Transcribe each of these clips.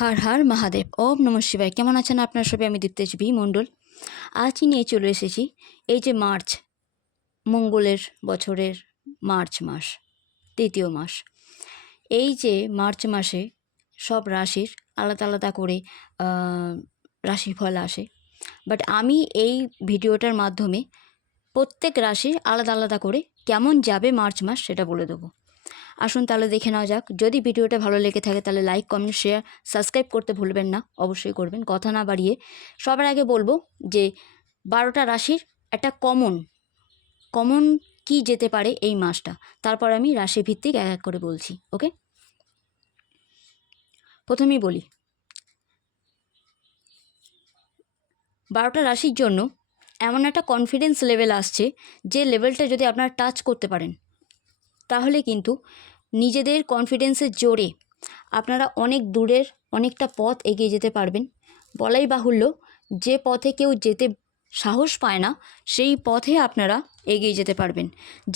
হার হার মহাদেব। ওম নম শিবায়। কেমন আছেন আপনার সবাই? আমি দীপ্তেশ ভি মণ্ডল। আজই নিয়ে চলে এসেছি এই যে মার্চ, মঙ্গলের বছরের মার্চ মাস, তৃতীয় মাস। এই যে মার্চ মাসে সব রাশির আলাদা আলাদা করে রাশিফল আসে। বাট আমি এই ভিডিওটার মাধ্যমে প্রত্যেক রাশির আলাদা আলাদা করে কেমন যাবে মার্চ মাস সেটা বলে দেবো। আসুন তাহলে দেখে নেওয়া যাক। যদি ভিডিওটা ভালো লেগে থাকে তাহলে লাইক কমেন্ট শেয়ার সাবস্ক্রাইব করতে ভুলবেন না। অবশ্যই করবেন। কথা না বাড়িয়ে সবার আগে বলব যে বারোটা রাশির একটা কমন কমন কি যেতে পারে এই মাসটা? তারপর আমি রাশি ভিত্তিক এক এক করে বলছি ওকে প্রথমেই বলি, বারোটা রাশির জন্য এমন একটা কনফিডেন্স লেভেল আসছে যে লেভেলটা যদি আপনারা টাচ করতে পারেন, তাহলে কিন্তু নিজেদের কনফিডেন্সের জোরে আপনারা অনেক দূরের অনেকটা পথ এগিয়ে যেতে পারবেন। বলাই বাহুল্য, যে পথে কেউ যেতে সাহস পায় না, সেই পথে আপনারা এগিয়ে যেতে পারবেন।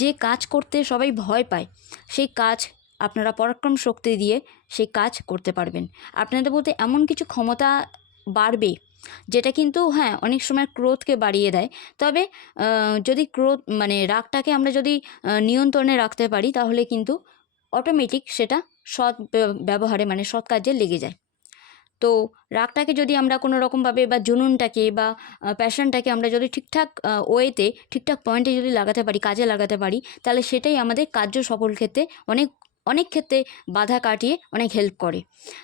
যে কাজ করতে সবাই ভয় পায়, সেই কাজ আপনারা পরাক্রম শক্তি দিয়ে সেই কাজ করতে পারবেন। আপনাদের মধ্যে এমন কিছু ক্ষমতা বাড়বে, যেটা কিন্তু হ্যাঁ অনেক সময় ক্রোধকে বাড়িয়ে দেয়। তবে যদি ক্রোধ মানে রাগটাকে আমরা যদি নিয়ন্ত্রণে রাখতে পারি, তাহলে কিন্তু অটোমেটিক সেটা সৎ ব্যবহারে মানে সৎ কাজে লেগে যায়। তো রাগটাকে যদি আমরা কোনো রকমভাবে বা জুনুনটাকে বা প্যাশনটাকে আমরা যদি ঠিকঠাক ওয়েতে ঠিকঠাক পয়েন্টে যদি লাগাতে পারি, কাজে লাগাতে পারি, তাহলে সেটাই আমাদের কার্য সফল ক্ষেত্রে অনেক অনেক ক্ষেত্রে বাধা কাটিয়ে অনেক হেল্প করে।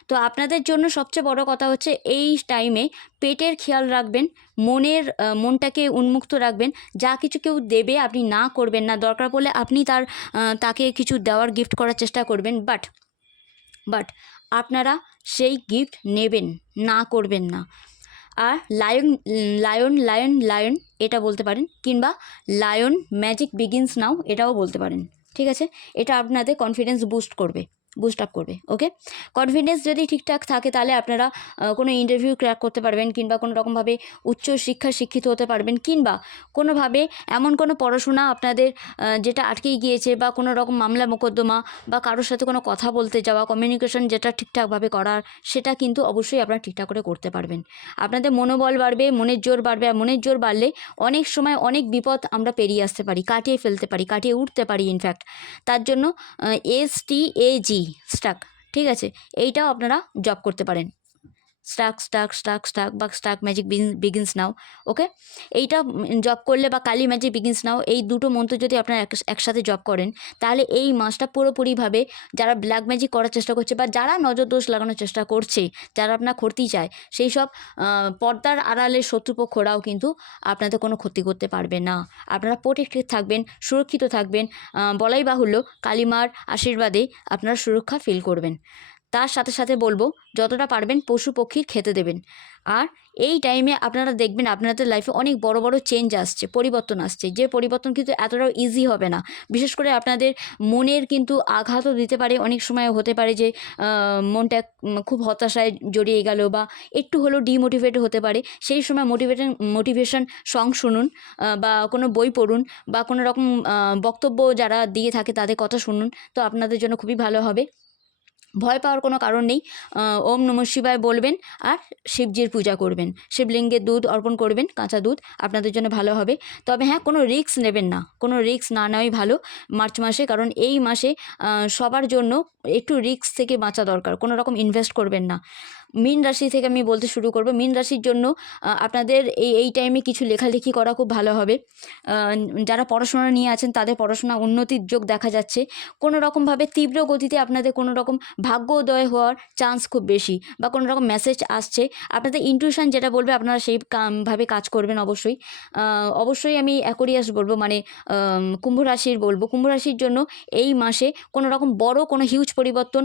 তো আপনাদের জন্য সবচেয়ে বড় কথা হচ্ছে এই টাইমে পেটের খেয়াল রাখবেন, মনের মনটাকে উন্মুক্ত রাখবেন, যা কিছু কেউ দেবে আপনি না করবেন না, দরকার পড়লে আপনি তার তাকে কিছু দেওয়ার গিফট করার চেষ্টা করবেন বাট বাট আপনারা সেই গিফট নেবেন, না করবেন না। আর লায়ন লায়ন লায়ন লায়ন এটা বলতে পারেন, কিংবা লায়ন ম্যাজিক বিগিনস নাও এটাও বলতে পারেন। ঠিক আছে? এটা আপনাদের কনফিডেন্স বুস্ট করবে। বুস্ট আপ করবে ওকে কনফিডেন্স যদি ঠিকঠাক থাকে তাহলে আপনারা কোনো ইন্টারভিউ ক্র্যাক করতে পারবেন কিংবা কোনো রকমভাবে উচ্চ শিক্ষা শিক্ষিত হতে পারবেন কিংবা কোনোভাবে এমন কোনো পড়াশোনা আপনাদের যেটা আটকেই গিয়েছে বা কোনো রকম মামলা মোকদ্দমা বা কারোর সাথে কোনো কথা বলতে যাওয়া কমিউনিকেশন যেটা ঠিকঠাকভাবে করার সেটা কিন্তু অবশ্যই আপনারা ঠিকঠাক করে করতে পারবেন। আপনাদের মনোবল বাড়বে, মনের জোর বাড়বে আর মনের জোর বাড়লে অনেক সময় অনেক বিপদ আমরা পেরিয়ে আসতে পারি, কাটিয়ে ফেলতে পারি, কাটিয়ে উঠতে পারি ইনফ্যাক্ট তার জন্য এস টি এ জি স্টাক ঠিক আছে? এইটাও আপনারা জব করতে পারেন। স্টাক স্টাক স্টাক স্টাক বা stuck magic begins now okay এইটা জব করলে বা কালি ম্যাজিক বিগিনস নাও এই দুটো মন্ত্র যদি আপনারা এক- একসাথে জব করেন, তাহলে এই মাসটা পুরোপুরিভাবে যারা ব্ল্যাক ম্যাজিক করার চেষ্টা করছে বা যারা নজর দোষ লাগানোর চেষ্টা করছে, যারা আপনার ক্ষতি চায়, সেই সব পর্দার আড়ালে শত্রুপক্ষরাও কিন্তু আপনাদের কোনো ক্ষতি করতে পারবে না। আপনারা প্রোটেক্টেড থাকবেন, সুরক্ষিত থাকবেন বলাই বাহুল্য কালিমার আশীর্বাদে আপনারা সুরক্ষা ফিল করবেন। তার সাথে সাথে বলব, যতটা পারবেন পশু পক্ষীর খেতে দেবেন। আর এই টাইমে আপনারা দেখবেন আপনাদের লাইফে অনেক বড় বড় চেঞ্জ আসছে, পরিবর্তন আসছে। যে পরিবর্তন কিন্তু এতটাও ইজি হবে না। বিশেষ করে আপনাদের মনের কিন্তু আঘাতও দিতে পারে। অনেক সময় হতে পারে যে মনটা খুব হতাশায় জড়িয়ে গেল বা একটু হলেও ডিমোটিভেট হতে পারে। সেই সময় মোটিভেশন মোটিভেশন সং শুনুন বা কোনো বই পড়ুন বা কোনো রকম বক্তব্য যারা দিয়ে থাকে তাদের কথা শুনুন। তো আপনাদের জন্য খুবই ভালো হবে। ভয় পাওয়ার কোনো কারণ নেই। ওম নম শিবায় বলবেন আর শিবজির পূজা করবেন। শিবলিঙ্গের দুধ অর্পণ করবেন, কাঁচা দুধ আপনাদের জন্য ভালো হবে। তবে হ্যাঁ কোনো রিস্ক নেবেন না। কোনো রিস্ক না নেওয়াই ভালো মার্চ মাসে, কারণ এই মাসে সবার জন্য একটু রিস্ক থেকে বাঁচা দরকার। কোনো রকম ইনভেস্ট করবেন না। মিন রাশি থেকে আমি বলতে শুরু করব। মিন রাশির জন্য আপনাদের এই এই টাইমে কিছু লেখালেখি করা খুব ভালো হবে। যারা পড়াশোনা নিয়ে আছেন, তাদের পড়াশোনা উন্নতির যোগ দেখা যাচ্ছে। কোনো রকমভাবে তীব্র গতিতে আপনাদের কোনো রকম ভাগ্যোদয় হওয়ার চান্স খুব বেশি বা কোনো রকম মেসেজ আসছে। আপনাদের ইনটিউশন যেটা বলবে, আপনারা সেই ভাবে কাজ করবেন অবশ্যই। অবশ্যই আমি অ্যাকোরিয়াস বলব মানে কুম্ভ রাশির বলব। কুম্ভ রাশির জন্য এই মাসে কোনো রকম বড়, কোনো হিউজ পরিবর্তন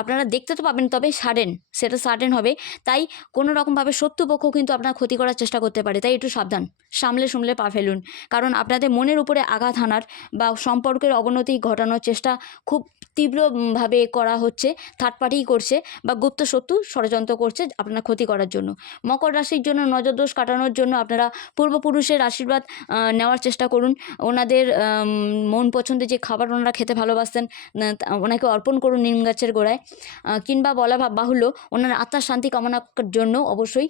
আপনারা দেখতে তো পাবেন, তবে সাডেন সেটা হবে। তাই কোনো রকমভাবে শত্রুপক্ষ কিন্তু আপনার ক্ষতি করার চেষ্টা করতে পারে। তাই একটু সাবধান, সামলে সামলে পা ফেলুন। কারণ আপনাদের মনের উপরে আঘাত হানার বা সম্পর্কের অবনতি ঘটানোর চেষ্টা খুব তীব্রভাবে করা হচ্ছে থার্ড পার্টিই করছে বা গুপ্ত শত্রু ষড়যন্ত্র করছে আপনার ক্ষতি করার জন্য। মকর রাশির জন্য নজরদোষ কাটানোর জন্য আপনারা পূর্বপুরুষের আশীর্বাদ নেওয়ার চেষ্টা করুন। ওনাদের মন পছন্দের যে খাবার ওনারা খেতে ভালোবাসতেন ওনাকে অর্পণ করুন নিম গাছের গোড়ায়। কিংবা বলা বাহুল্য, ওনার আত্মার শান্তি কামনার জন্য অবশ্যই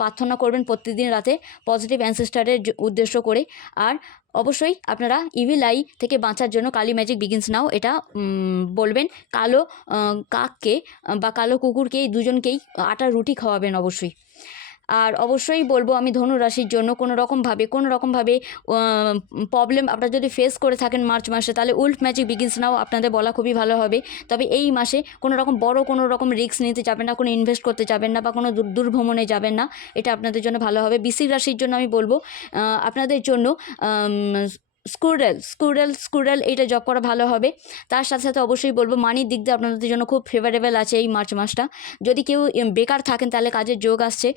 প্রার্থনা করবেন প্রতিদিন রাতে পজিটিভ অ্যানসেস্টারের উদ্দেশ্য করে। আর অবশ্যই আপনারা ইভিল আই থেকে বাঁচার জন্য কালী ম্যাজিক বিগিনস নাও এটা বলবেন। কালো কাককে, বা কালো কুকুরকে এই দুজনকেই আটার রুটি খাওয়াবেন অবশ্যই। আর অবশ্যই বলব আমি ধনু রাশির জন্য কোনো রকমভাবে কোনো রকমভাবে প্রবলেম আপনারা যদি ফেস করে থাকেন মার্চ মাসে, তাহলে উল্ফ ম্যাজিক বিগিনস নাও আপনাদের বলা খুবই ভালো হবে। তবে এই মাসে কোনো রকম বড়, কোনো রকম রিস্ক নিতে যাবেন না, কোনো ইনভেস্ট করতে যাবেন না বা কোনো দুর্ভ্রমণে যাবেন না। এটা আপনাদের জন্য ভালো হবে। বৃশ্চিক রাশির জন্য আমি বলব আপনাদের জন্য স্কুরেল স্কুরেল স্কুরেল এটা জব করা ভালো হবে। তার সাথে সাথে অবশ্যই বলব মানির দিক দিয়ে আপনাদের জন্য খুব ফেভারেবল আছে এই মার্চ মাসটা। যদি কেউ বেকার থাকেন, তাহলে কাজের যোগ আসছে।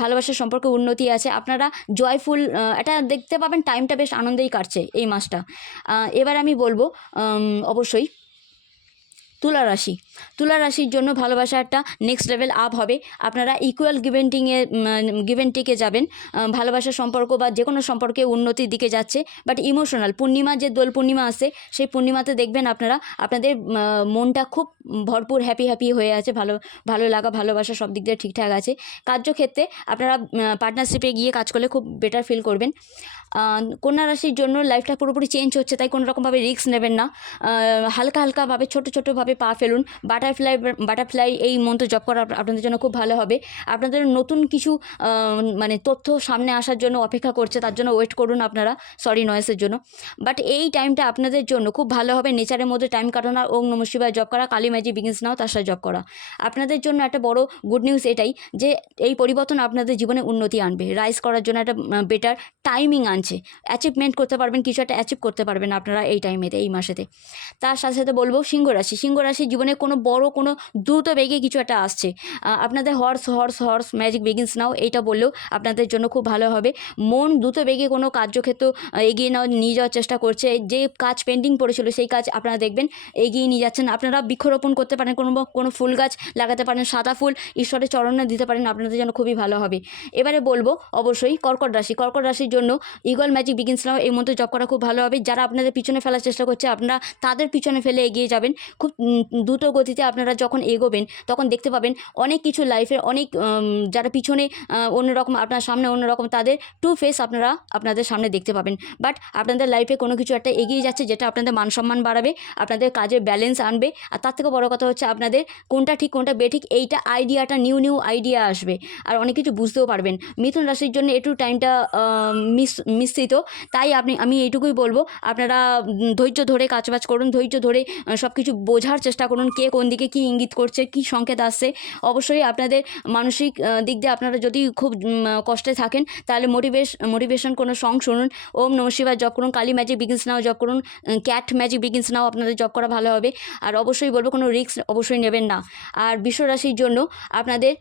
ভালোবাসার সম্পর্কে উন্নতি আছে। আপনারা জয়ফুল এটা দেখতে পাবেন টাইমটা বেশ আনন্দেই কাটছে এই মাসটা। এবার আমি বলব অবশ্যই তুলা রাশি। তুলা রাশির জন্য ভালোবাসা একটা নেক্সট লেভেল আপ হবে। আপনারা ইকুয়াল গিভেন্টিংয়ে গিভেন্টিকে যাবেন। ভালোবাসার সম্পর্ক বা যে কোনো সম্পর্কে উন্নতির দিকে যাচ্ছে। বাট ইমোশনাল পূর্ণিমা যে দোল পূর্ণিমা আসছে সেই পূর্ণিমাতে দেখবেন আপনারা, আপনাদের মনটা খুব ভরপুর হ্যাপি হ্যাপি হয়ে আছে। ভালো ভালো লাগা, ভালোবাসা সব দিক দিয়ে ঠিকঠাক আছে। কার্যক্ষেত্রে আপনারা পার্টনারশিপে গিয়ে কাজ করলে খুব বেটার ফিল করবেন। কন্যা রাশির জন্য লাইফটা পুরোপুরি চেঞ্জ হচ্ছে, তাই কোনো রকমভাবে রিস্ক নেবেন না। হালকা, হালকাভাবে, ছোটো, ছোটোভাবে পা ফেলুন। বাটারফ্লাই বাটারফ্লাই এই মন্ত্র জপ করা আপনাদের জন্য খুব ভালো হবে। আপনাদের নতুন কিছু মানে তথ্য সামনে আসার জন্য অপেক্ষা করছে, তার জন্য ওয়েট করুন আপনারা। সরি নয়েসের জন্য। বাট এই টাইমটা আপনাদের জন্য খুব ভালো হবে। নেচারের মধ্যে টাইম কাটানো ওং নম শিবায় জব করা, কালী ম্যাজিক বিগিনস নাও তার সাথে জব করা। আপনাদের জন্য একটা বড় গুড নিউজ এটাই যে, এই পরিবর্তন আপনাদের জীবনে উন্নতি আনবে। রাইজ করার জন্য একটা বেটার টাইমিং আনছে। অ্যাচিভমেন্ট করতে পারবেন, কিছু একটা অ্যাচিভ করতে পারবেন আপনারা এই টাইমেতে এই মাসেতে। তার সাথে সাথে বলব, সিংহ রাশি। সিংহ রাশির জীবনে কোনো বড় কোনো দ্রুত বেগে কিছু একটা আসছে। আপনাদের horse horse horse magic begins now এইটা বললেও আপনাদের জন্য খুব ভালো হবে। মন দ্রুত বেগে কোনো কার্যক্ষেত্র এগিয়ে নেওয়া নিয়ে যাওয়ার চেষ্টা করছে। যে কাজ পেন্ডিং পড়েছিল, সেই কাজ আপনারা দেখবেন, এগিয়ে নিয়ে যাচ্ছেন। আপনারা বৃক্ষরোপণ করতে পারেন, কোনো কোনো ফুল গাছ লাগাতে পারেন, সাদা ফুল, ঈশ্বরের চরণে দিতে পারেন, আপনাদের জন্য খুবই ভালো হবে। এবারে বলব, অবশ্যই কর্কট রাশি, কর্কট রাশির জন্য ইগল ম্যাজিক বিগিনস নাও এই মন্ত্র জপ করা খুব ভালো হবে। যারা আপনাদের পিছনে ফেলার চেষ্টা করছে, আপনারা তাদের পিছনে ফেলে এগিয়ে যাবেন। খুব দ্রুত গতিতে আপনারা যখন এগোবেন, তখন দেখতে পাবেন অনেক কিছু লাইফের অনেক যারা পিছনে অন্যরকম আপনার সামনে অন্যরকম তাদের টু ফেস আপনারা আপনাদের সামনে দেখতে পাবেন। বাট আপনাদের লাইফে কোনো কিছু একটা এগিয়ে যাচ্ছে যেটা আপনাদের মান সম্মান বাড়াবে, আপনাদের কাজের ব্যালেন্স আনবে, আর তার থেকে বড় কথা হচ্ছে আপনাদের কোনটা ঠিক, কোনটা বেঠিক এইটা আইডিয়াটা নিউ নিউ আইডিয়া আসবে। আর অনেক কিছু বুঝতেও পারবেন। মিথুন রাশির জন্য একটু টাইমটা মিস, মিশ্রিত। তাই আপনি, আমি এইটুকুই বলব, আপনারা ধৈর্য ধরে কাজবাজ করুন, ধৈর্য ধরে সব কিছু বোঝার চেষ্টা করুন, কে কোন দিকে কি ইঙ্গিত করছে, কি সংকেত আসছে, অবশ্যই আপনাদের মানসিক দিক দিয়ে আপনারা যদি খুব কষ্টে থাকেন, তাহলে মোটিভেশ মোটিভেশন কোনো সং শুনুন। ওম নম শিবায় জব করুন, Kali magic begins now job করুন ক্যাট ম্যাজিক বিগিনস নাও আপনাদের জব করা ভালো হবে। আর অবশ্যই বলব কোনো রিস্ক অবশ্যই নেবেন না। আর বিশ্বরাশির জন্য আপনাদের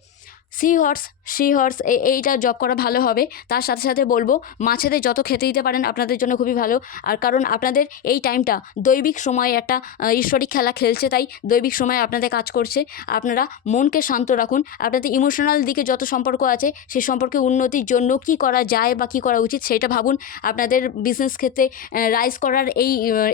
সি হর্স সি হর্স এইটা জব করা ভালো হবে। তার সাথে সাথে বলব, মাছেদের যত খেতে দিতে পারেন, আপনাদের জন্য খুবই ভালো। আর কারণ আপনাদের এই টাইমটা দৈবিক সময়ে একটা ঈশ্বরিক খেলা খেলছে তাই দৈবিক সময়ে আপনাদের কাজ করছে। আপনারা মনকে শান্ত রাখুন। আপনাদের ইমোশনাল দিকে যত সম্পর্ক আছে সেই সম্পর্কে উন্নতির জন্য কি করা যায় বা কি করা উচিত সেটা ভাবুন। আপনাদের বিজনেস ক্ষেত্রে রাইজ করার এই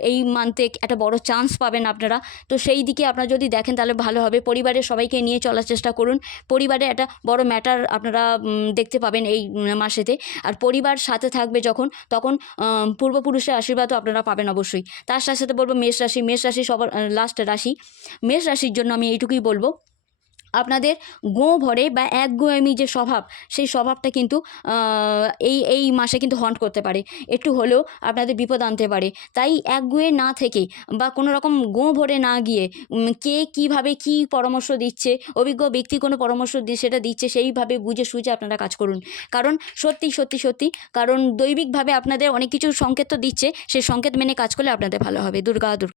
এই মান্থে একটা বড় চান্স পাবেন আপনারা। তো সেই দিকে আপনারা যদি দেখেন তাহলে ভালো হবে। পরিবারের সবাইকে নিয়ে চলার চেষ্টা করুন। পরিবারে একটা বড় ম্যাটার আপনারা দেখতে পাবেন এই মাসেতে। আর পরিবার সাথে থাকবে যখন, তখন পূর্বপুরুষের আশীর্বাদও আপনারা পাবেন অবশ্যই। তার সাথে সাথে বলব মেষ রাশি মেষ রাশি সবার লাস্ট রাশি। মেষ রাশির জন্য আমি এইটুকুই বলব। আপনাদের গো ভরে বা এক গোয়ামি যে স্বভাব, সেই স্বভাবটা কিন্তু এই এই মাসে কিন্তু হন্ট করতে পারে। একটু হলেও আপনাদের বিপদ আনতে পারে। তাই এক গুয়ে না থেকে বা কোনো রকম গো ভরে না গিয়ে কে কীভাবে কী পরামর্শ দিচ্ছে, অভিজ্ঞ ব্যক্তি কোনো পরামর্শ সেটা দিচ্ছে, সেইভাবে বুঝে সুঝে আপনারা কাজ করুন। কারণ সত্যি সত্যি সত্যি, কারণ দৈবিকভাবে আপনাদের অনেক কিছু সংকেত তো দিচ্ছে সেই সংকেত মেনে কাজ করলে আপনাদের ভালো হবে। দুর্গা দুর্গা।